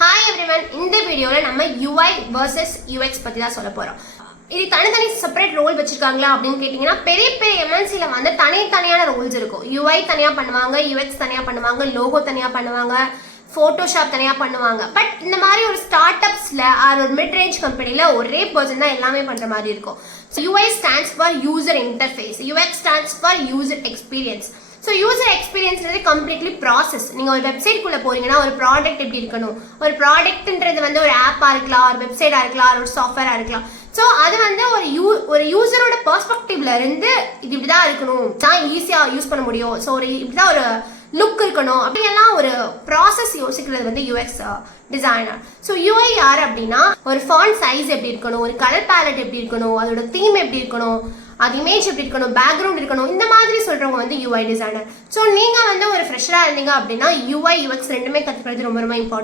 Hi everyone, இந்த வீடியோல நம்ம UI versus UX பத்தி தான் சொல்ல போறோம். இது தனித்தனி செப்பரேட் ரோல் வச்சிருக்காங்களா அப்படின்னு கேட்டிங்கன்னா பெரிய பெரிய MNCல வந்து தனித்தனியான ரோல்ஸ் இருக்கும். UI தனியா பண்ணுவாங்க, UX தனியா பண்ணுவாங்க, லோகோ தனியா பண்ணுவாங்க, ஃபோட்டோஷாப் தனியா பண்ணுவாங்க. பட் இந்த மாதிரி ஒரு ஸ்டார்ட் அப்ஸ்ல ஒரு மிட் ரேஞ்ச் கம்பெனில ஒரே பர்சன் தான் எல்லாமே பண்ற மாதிரி இருக்கும். UI stands for user interface, UX stands for user experience. So user எக்ஸ்பீரியன்ஸ்ன்றது கம்ப்ளீட்லி ப்ராசஸ். நீங்கள் ஒரு வெப்சைட்குள்ளே போறீங்கன்னா ஒரு ப்ராடக்ட் எப்படி இருக்கணும், ஒரு ப்ராடக்ட்ன்றது வந்து ஒரு ஆப்பாக இருக்கலாம், ஒரு வெப்சைட்டாக இருக்கலாம், ஒரு சாஃப்ட்வேராக இருக்கலாம். ஸோ அது வந்து ஒரு யூசரோட பெர்ஸ்பெக்டிவ்ல இருந்து இது இப்படி தான் இருக்கணும், தான் ஈஸியாக யூஸ் பண்ண முடியும், ஸோ ஒரு இப்படி தான் ஒரு லுக் இருக்கணும் அப்படியெல்லாம் ஒரு ப்ராசஸ் யோசிக்கிறது வந்து யூஎக்ஸ் டிசைனர். ஸோ யூஐ யார் அப்படின்னா ஒரு ஃபாண்ட் சைஸ் எப்படி இருக்கணும், ஒரு கலர் பேலட் எப்படி இருக்கணும், அதோட தீம் எப்படி இருக்கணும், அது இமேஜ் எப்படி இருக்கணும், பேக்ரவுண்ட் இருக்கணும், இந்த மாதிரி சொல்றவங்க வந்து யூஐ டிசைனர். ஸோ நீங்க வந்து ஒரு ஃப்ரெஷரா இருந்தீங்க அப்படின்னா யூஐ யூஎக்ஸ் ரெண்டுமே கற்றுக்கிறது ரொம்ப ரொம்ப இம்பார்ட்டன்ட்.